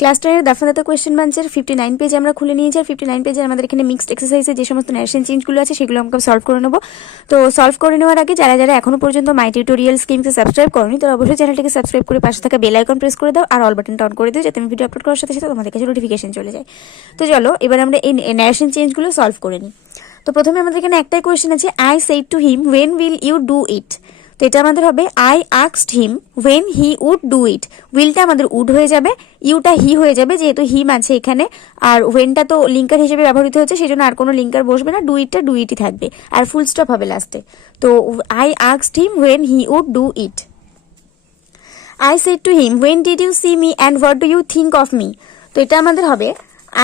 Class 10 Duff and দাত question বাঞ্চের 59 page আমরা খুলে নিয়েছি। আর 59 পেজে আমাদের এখানে মিক্সড এক্সারসাইজে যে সমস্ত ন্যারেশন চেঞ্জগুলো আছে সেগুলো আমরা সলভ করে নেব। তো সলভ করে নেওয়ার আগে যারা যারা এখনো পর্যন্ত মাই টিউটোরিয়াল স্কিমকে সাবস্ক্রাইব করনি তারা অবশ্যই চ্যানেলটিকে সাবস্ক্রাইব করে পাশে থাকা বেল আইকন প্রেস করে দাও আর অল বাটনটা অন করে দিও, যাতে আমি ভিডিও আপলোড করার সাথে সাথে তোমাদের কাছে নোটিফিকেশন চলে যায়। তো চলো এবার আমরা এই ন্যারেশন চেঞ্জগুলো সলভ করে নিই। তো প্রথমে আমাদের এখানে একটাই কোয়েশ্চেন আছে, I said to him when will you do it. তো এটা আমাদের হবে I asked him when he would do it. উইলটা আমাদের উড হয়ে যাবে, ইউটা হি হয়ে যাবে যেহেতু হিম আছে এখানে, আর ওয়েনটা তো লিঙ্কার হিসেবে ব্যবহৃত হচ্ছে সেই জন্য আর কোনো লিঙ্কার বসবে না, ডু ইটটা ডু ইটই থাকবে আর ফুল স্টপ হবে লাস্টে। তো I asked him when he would do it. I said to him when did you see me and what do you think of me. তো এটা আমাদের হবে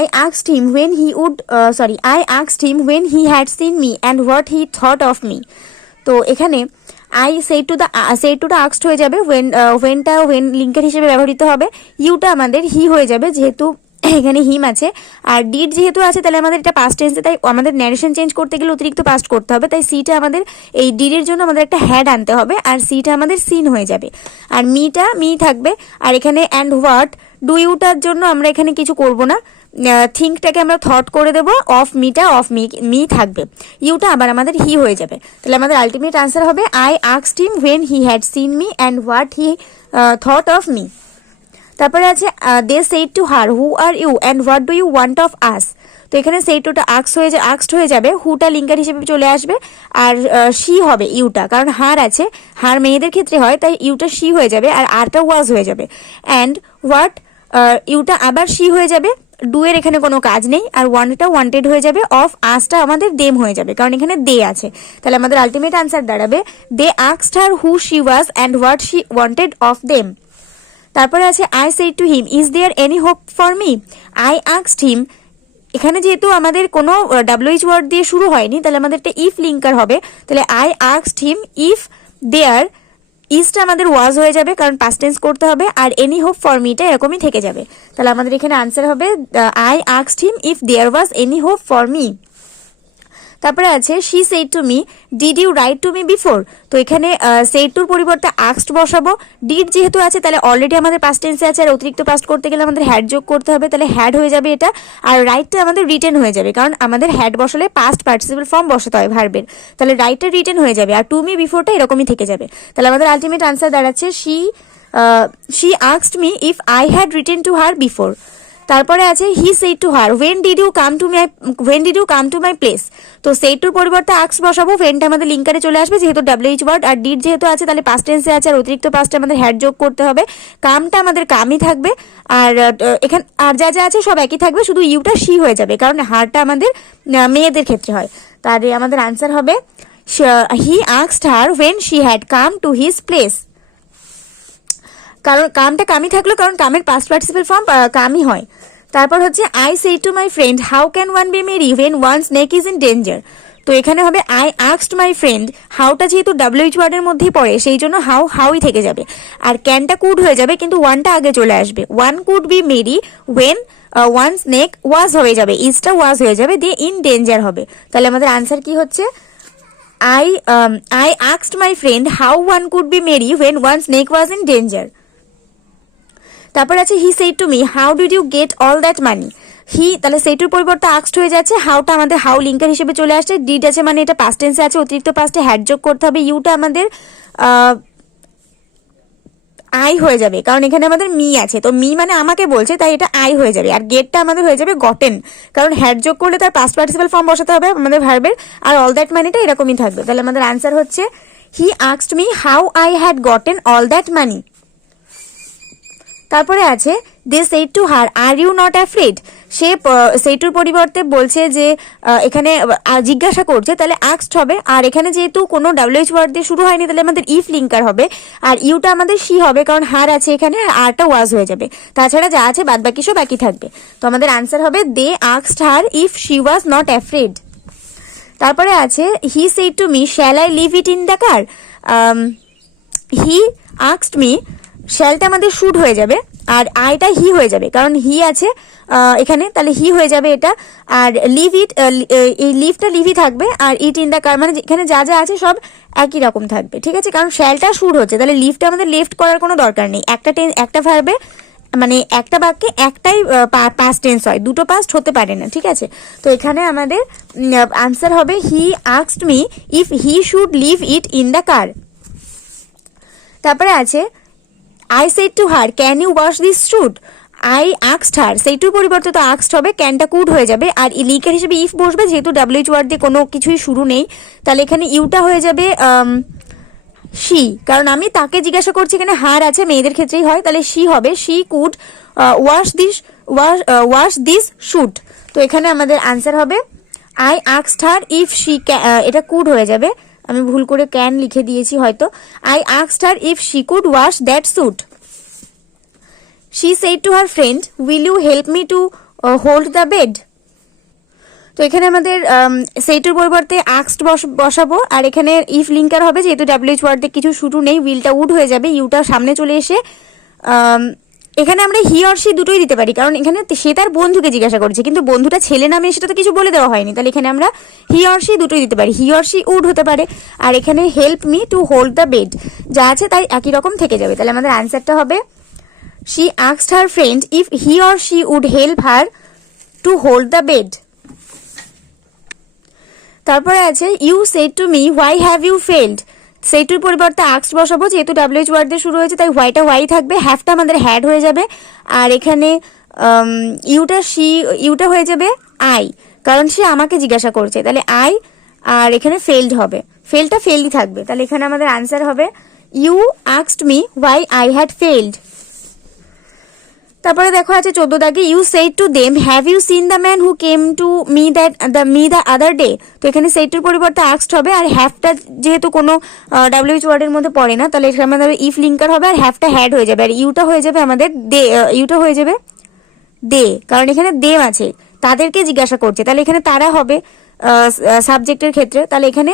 I asked him when he would I asked him when he had seen me and what he thought of me. তো এখানে I said to the asked হয়ে যাবে, whenটা when লিঙ্কের হিসেবে ব্যবহৃত হবে, ইউটা আমাদের হি হয়ে যাবে যেহেতু এখানে হিম আছে, আর ডিড যেহেতু আছে তাহলে আমাদের এটা পাস্ট টেন্সে, তাই আমাদের ন্যারেশন চেঞ্জ করতে গেলে অতিরিক্ত পাস্ট করতে হবে, তাই সিটা আমাদের এই ডিডের জন্য আমাদের একটা হ্যাড আনতে হবে আর সিটা আমাদের সিন হয়ে যাবে, আর মিটা মি থাকবে। আর এখানে অ্যান্ড হোয়াট ডু ইউটার জন্য আমরা এখানে কিছু করব না, থিঙ্কটাকে আমরা থট করে দেবো, অফ মিটা অফ মি থাকবে, ইউটা আবার আমাদের হি হয়ে যাবে। তাহলে আমাদের আলটিমেট আনসার হবে I asked him when he had seen me and what he thought of me. তারপরে আছে they said to her who are you and what do you want of us. তো এখানে shed টুটা asked হয়ে যাবে, হুটা linker হিসেবে চলে আসবে আর শি হবে ইউটা, কারণ হার আছে, হার মেয়েদের ক্ষেত্রে হয় তাই ইউটা শি হয়ে যাবে আর আরটা ওয়াজ হয়ে যাবে। অ্যান্ড হোয়াট ইউটা আবার শি হয়ে যাবে, ডু এর এখানে কোনো কাজ নেই, আর ওয়ান্টটা ওয়ান্টেড হয়ে যাবে, অফ আসটা আমাদের দেম হয়ে যাবে কারণ এখানে দে আছে। তাহলে আমাদের আলটিমেট আনসার দাঁড়াবে they asked her who she was and what she wanted of them. তারপরে আছে I said to him is there any hope for me. I asked him, এখানে যেহেতু আমাদের কোনো ডাব্লিউএইচ ওয়ার্ড দিয়ে শুরু হয়নি তাহলে আমাদের একটা ইফ লিঙ্কার হবে, তাহলে I asked him if there, ইজটা আমাদের ওয়াজ হয়ে যাবে কারণ পাস্ট টেন্স করতে হবে, আর এনি হোপ ফর মিটা এরকমই থেকে যাবে। তাহলে আমাদের এখানে আনসার হবে I asked him if there was any hope for me. তারপরে আছে she said to me did you write to me before. তো এখানে সেড টুর পরিবর্তে আস্কড বসাবো, ডিড যেহেতু আছে তাহলে অলরেডি আমাদের পাস্ট টেন্সে আছে আর অতিরিক্ত পাস্ট করতে গেলে আমাদের হ্যাড যোগ করতে হবে, তাহলে হ্যাড হয়ে যাবে এটা, আর রাইটটা আমাদের রিটেন হয়ে যাবে কারণ আমাদের হ্যাড বসালে পাস্ট পার্টিসিপল ফর্ম বসাতে হয় ভার্বের, তাহলে রাইটটা রিটেন হয়ে যাবে আর টু মি বিফোরটা এরকমই থেকে যাবে। তাহলে আমাদের আলটিমেট আনসার দাঁড়াচ্ছে she asked me if I had written to her before. তারপরে আছে he said to her when did you come to my place. তো সেড টুর পরিবর্তে আস্কড বসাবো, ওয়েনটা আমাদের লিঙ্কারে চলে আসবে যেহেতু ডাব্লিউএইচ ওয়ার্ড, আর ডিড যেহেতু আছে তাহলে পাস্ট টেন্সে আছে আর অতিরিক্ত পাস্টে আমাদের হ্যাড যোগ করতে হবে, কামটা আমাদের কামই থাকবে, আর এখানে আর যা যা আছে সব একই থাকবে, শুধু ইউটা শি হয়ে যাবে কারণ হারটা আমাদের মেয়েদের ক্ষেত্রে হয়। তাহলে আমাদের আনসার হবে he asked her when she had come to his place, কারণ কামটা কামই থাকলো কারণ কামের পাস্ট পার্টিসিপল ফর্ম কামই হয়। তারপর হচ্ছে I said to my friend how can one be merry when one's neck is in danger. তো এখানে হবে আই আস্কড মাই ফ্রেন্ড, হাউটা যেহেতু ডাব্লিউএইচ ওয়ার্ডের মধ্যেই পড়ে সেই জন্য হাউই থেকে যাবে, আর ক্যানটা কুড হয়ে যাবে কিন্তু ওয়ানটা আগে চলে আসবে, one could be merry when one's neck was হয়ে যাবে, ইজটা ওয়াজ হয়ে যাবে দিয়ে ইন ডেঞ্জার হবে। তাহলে আমাদের আনসার কি হচ্ছে I asked my friend how one could be merry when one's neck was in danger. তারপর আছে he said to me how did you get all that money. He তাহলে সেটুর পরিবর্তে আস্কড হয়ে যাচ্ছে, হাউটা আমাদের হাউ লিঙ্কার হিসেবে চলে আসছে, ডিড আছে মানে এটা পাস্ট টেন্সে আছে অতিরিক্ত পাস্টে হ্যাড যোগ করতে হবে, ইউটা আমাদের আই হয়ে যাবে কারণ এখানে আমাদের মি আছে, তো মি মানে আমাকে বলছে তাই এটা আই হয়ে যাবে, আর গেটটা আমাদের হয়ে যাবে গটেন কারণ হ্যাড যোগ করলে তার পাস্ট পার্টিসিপল ফর্ম বসাতে হবে আমাদের ভার্বের, আর অল দ্যাট মানিটা এরকমই থাকবে। তাহলে আমাদের আনসার হচ্ছে he asked me how I had gotten all that money. তারপরে আছে they said to her are you not afraid. সে সেইটুর পরিবর্তে বলছে যে এখানে জিজ্ঞাসা করছে তাহলে আস্কড হবে, আর এখানে যেহেতু কোনো ডাব্লিউএইচ ওয়ার্ড দিয়ে শুরু হয়নি তাহলে আমাদের ইফ লিঙ্কার হবে, আর ইউটা আমাদের শি হবে কারণ হার আছে এখানে আর আরটা ওয়াজ হয়ে যাবে, তাছাড়া যা আছে বাদ বাকি সব একই থাকবে। তো আমাদের আনসার হবে they asked her if she was not afraid. তারপরে আছে he said to me shall I leave it in the car. He asked me, শ্যালটা আমাদের শুড হয়ে যাবে আর আইটা হি হয়ে যাবে কারণ হি আছে এখানে, তাহলে হি হয়ে যাবে এটা, আর লিভ ইট এই লিভটা লিভই থাকবে আর ইট ইন দ্য কার মানে এখানে যা যা আছে সব একই রকম থাকবে, ঠিক আছে, কারণ শ্যালটা শুড হচ্ছে তাহলে লিভটা আমাদের লেফট করার কোনো দরকার নেই, একটা ভার্বে মানে একটা বাক্যে একটা একটাই পাস্ট টেন্স হয়, দুটো পাস্ট হতে পারে না, ঠিক আছে। তো এখানে আমাদের আনসার হবে he asked me if he should leave it in the car. তারপরে আছে I said to her can you wash this suit, I asked her, সেইটুর পরিবর্তে তো আস্কড হবে, ক্যানটা কুড হয়ে যাবে, আর লিকের হিসেবে ইফ বসবে, যেহেতু ডাব্লিউএইচ ওয়ার্ড দিয়ে কোনো কিছুই শুরু নেই, তাহলে এখানে ইউটা হয়ে যাবে শি, কারণ আমি তাকে জিজ্ঞাসা করছি, এখানে হার আছে, মেয়েদের ক্ষেত্রেই হয়, তাহলে শি হবে, she could wash this suit. তো এখানে আমাদের আনসার হবে I asked her if she, এটা কুড হয়ে যাবে, আমি ভুল করে ক্যান লিখে দিয়েছি হয়তো, I asked her if she could wash that suit. She said to her friend will you help me to hold the bed. তো এখানে আমাদের সেইটুর পরিবর্তে আস্কড বসাবো, আর এখানে ইফ লিঙ্কার হবে, যেহেতু ডাব্লিউএইচ ওয়ার্ডে কিছু শুরু নেই, উইলটা উড হয়ে যাবে, ইউটা সামনে চলে এসে এখানে আমরা হি অর শি দুটোই দিতে পারি, কারণ এখানে সে তার বন্ধুকে জিজ্ঞাসা করছে, কিন্তু বন্ধুটা ছেলে নামে সেটা তো কিছু বলে দেওয়া হয়নি, তাহলে এখানে আমরা হি অর শি দুটোই দিতে পারি, হি অর শি উড হতে পারে, আর এখানে help me to hold the bed যা আছে তাই একই রকম থেকে যাবে। তাহলে আমাদের আনসারটা হবে she asked her friend if he or she would help her to hold the bed. তারপরে আছে you said to me why have you failed, সেইটুর পরিবর্তে আস্কড বসাবো, যেহেতু ডাব্লিউএইচ ওয়ার্ড দিয়ে শুরু হয়েছে তাই হোয়াইটা হোয়াই থাকবে, হ্যাভটা আমাদের হ্যাড হয়ে যাবে, আর এখানে ইউটা হয়ে যাবে আই, কারণ সে আমাকে জিজ্ঞাসা করছে, তাহলে আই, আর এখানে ফেলড হবে, ফেলটা ফেলই থাকবে, তাহলে এখানে আমাদের আনসার হবে you asked me why I had failed. তারপরে দেখো আছে 14 দাগে you said to them have you seen the man who came to me the other day. তো এখানে সেইটুর পরিবর্তে আস্কড হবে, আর হ্যাভটা যেহেতু কোনো ডাব্লিউএইচ ওয়ার্ডের মধ্যে পড়ে না, তাহলে এখানে আমাদের ইফ লিঙ্কার হবে, আর হ্যাভটা হ্যাড হয়ে যাবে, আর ইউটা হয়ে যাবে আমাদের দে, ইউটা হয়ে যাবে দে, কারণ এখানে দেম আছে, তাদেরকে জিজ্ঞাসা করছে, তাহলে এখানে তারা হবে সাবজেক্টের ক্ষেত্রে, তাহলে এখানে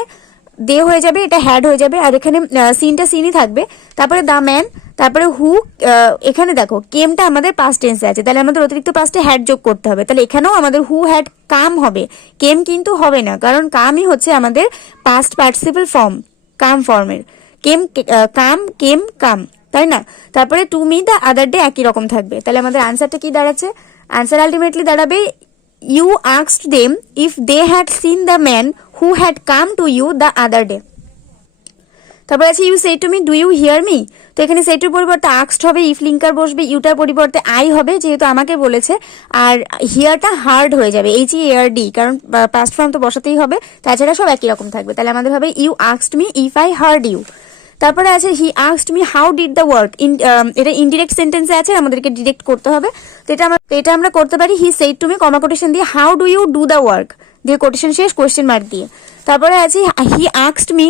দে হয়ে যাবে, এটা হ্যাড হয়ে যাবে, আর এখানে সিনটা সিনই থাকবে, তারপরে দ্য ম্যান, তারপরে হু, এখানে দেখো কেমটা আমাদের পাস্ট টেন্সে আছে, তাহলে আমাদের অতিরিক্ত পাস্টে হ্যাড যোগ করতে হবে, তাহলে এখানেও আমাদের হু হ্যাড কাম হবে, কেম কিন্তু হবে না, কারণ কামই হচ্ছে আমাদের পাস্ট পার্টিসিপল ফর্ম, কাম ফর্মের, কেম কাম, তাই না। তারপরে to me the other day একই রকম থাকবে, তাহলে আমাদের আনসারটা কি দাঁড়াচ্ছে, আনসার আলটিমেটলি দাঁড়াবে you asked them if they had seen the man who had come to you the other day. তারপরে আছে you said to me do you hear me, তো এখানে সেইটুর পরিবর্তে আস্কড হবে, ইফ লিঙ্কার বসবে, ইউটার পরিবর্তে আই হবে, যেহেতু আমাকে বলেছে, আর হিয়ারটা হার্ড হয়ে যাবে, HEARD, কারণ পাস্ট ফর্ম তো বসাতেই হবে, তাছাড়া সব একই রকম থাকবে, তাহলে আমাদের হবে you asked me if I heard you. তারপরে আছে he asked me how did the work, এটা ইনডিরেক্ট সেন্টেন্সে আছে, আমাদেরকে ডিরেক্ট করতে হবে, তো এটা আমরা করতে পারি he said to me comma quotation দিয়ে how do you do the work দিয়ে কোটেশন শেষ কোয়েশ্চেন মার্ক দিয়ে। তারপরে আছে he asked me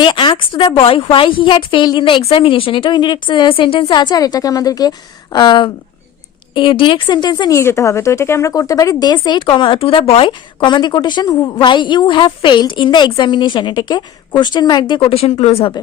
they asked the boy why he had failed in the examination, এটাও ইনডিরেক্ট সেন্টেন্সে আছে, আর এটাকে আমাদেরকে ডিরেক্ট সেন্টেন্সে নিয়ে যেতে হবে, তো এটাকে আমরা করতে পারি they said to the boy comma the quotation why you have failed in the examination, এটাকে কোশ্চেন মার্ক দিয়ে কোটেশন ক্লোজ হবে।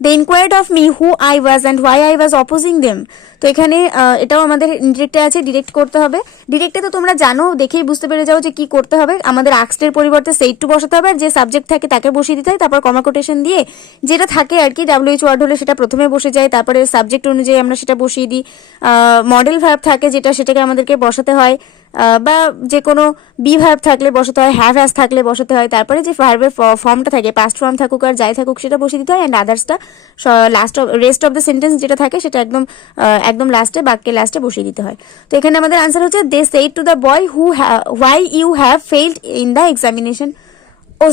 They inquired of me who I was and why I was opposing them, তো এখানে এটাও আমাদের ইনডিরেক্টে আছে, direct করতে হবে, ডিরেক্টে তো তোমরা জানো, দেখেই বুঝতে পেরে যাও যে কি করতে হবে, আমাদের আস্কডের পরিবর্তে সেইড টু বসাতে হবে, আর যে সাবজেক্ট থাকে তাকে বসিয়ে দিতে হয়, তারপর কমা কোটেশন দিয়ে যেটা থাকে আর কি, ডাব্লিউএইচ ওয়ার্ড হলে সেটা প্রথমে বসে যায়, তারপরে সাবজেক্ট অনুযায়ী আমরা সেটা বসিয়ে দিই, মডেল ভার্ব থাকে যেটা, সেটাকে আমাদেরকে বসাতে হয়, বা যে কোনো বি ভার্ব থাকলে বসাতে হয়, হ্যাভ হ্যাজ থাকলে বসাতে হয়, তারপরে যে ভার্বের ফর্মটা থাকে, পাস্ট ফর্ম থাকুক আর যাই থাকুক সেটা বসিয়ে দিতে হয়, অ্যান্ড আদার্সটা রেস্ট অফ দ্য সেন্টেন্স যেটা থাকে সেটা একদম লাস্টে, বাক্যের লাস্টে বসিয়ে দিতে হয়। তো এখানে আমাদের আনসার হচ্ছে they said to the boy why you have failed in the examination.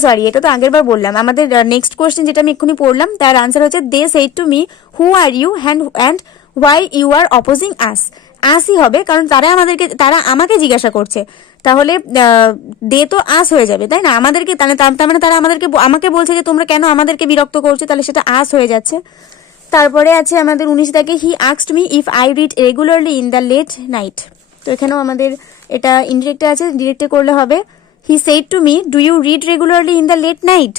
Sorry, এটা তো আগের বার বললাম, আমাদের নেক্সট কোয়েশ্চেন যেটা আমি এক্ষুনি পড়লাম তার আনসার হচ্ছে they said to me who are you and why you are opposing us, আসই হবে, কারণ তারা আমাকে জিজ্ঞাসা করছে, তাহলে দে তো আস হয়ে যাবে, তাই না, আমাদেরকে, তার মানে তারা আমাকে বলছে যে তোমরা কেন আমাদেরকে বিরক্ত করছো, তাহলে সেটা আস হয়ে যাচ্ছে। তারপরে আছে আমাদের 19 দাগে he asked me if I read regularly in the late night, তো এখানেও আমাদের এটা ইনডিরেক্টে আছে, ডিরেক্টে করলে হবে he said to me do you read regularly in the late night,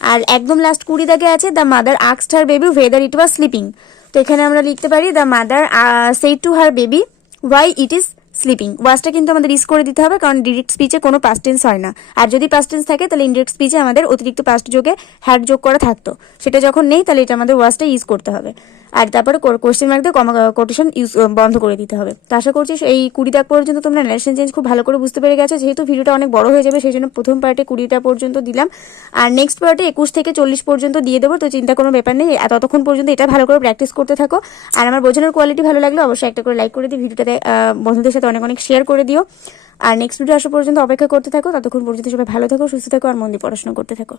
আর একদম লাস্ট 20 দাগে আছে the mother asked her baby whether it was sleeping, তো এখানে আমরা লিখতে পারি the mother said to her baby why it is sleeping, ওয়াজটা কিন্তু আমাদের ইউজ করে দিতে হবে, কারণ ডিরেক্ট স্পিচে কোনো পাস্ট টেন্স হয় না, আর যদি পাস্ট টেন্স থাকে তাহলে ইনডিরেক্ট স্পিচে আমাদের অতিরিক্ত পাস্ট যোগে হ্যাড যোগ করা থাকতো, সেটা যখন নেই তাহলে এটা আমাদের ওয়াজটা ইউজ করতে হবে। আর তারপরে কোশ্চেন মার্ক দিয়ে কমা কোটেশন ইউজ বন্ধ করে দিতে হবে। তো আশা করছি এই 20টা পর্যন্ত তোমরা ন্যারেশন চেঞ্জ খুব ভালো করে বুঝতে পেরে গেছো। যেহেতু ভিডিওটা অনেক বড় হয়ে যাবে সেই জন্য প্রথম পার্টে 20টা পর্যন্ত দিলাম, আর নেক্সট পার্টে 21 থেকে 40 পর্যন্ত দিয়ে দেবো। তো চিন্তা কোনো ব্যাপার নেই, ততক্ষণ পর্যন্ত এটা ভালো করে প্র্যাকটিস করতে থাকো। আর আমার বোঝানোর কোয়ালিটি ভালো লাগলে অবশ্যই একটা করে লাইক করে দিও, ভিডিওটাতে বন্ধুদের সাথে অনেক অনেক শেয়ার করে দিও। আর নেক্সট ভিডিও আসা পর্যন্ত অপেক্ষা করতে থাকো। ততক্ষণ পর্যন্ত সবাই ভালো থাকো, সুস্থ থাকো, আর মন দিয়ে পড়াশোনা করতে থাকো।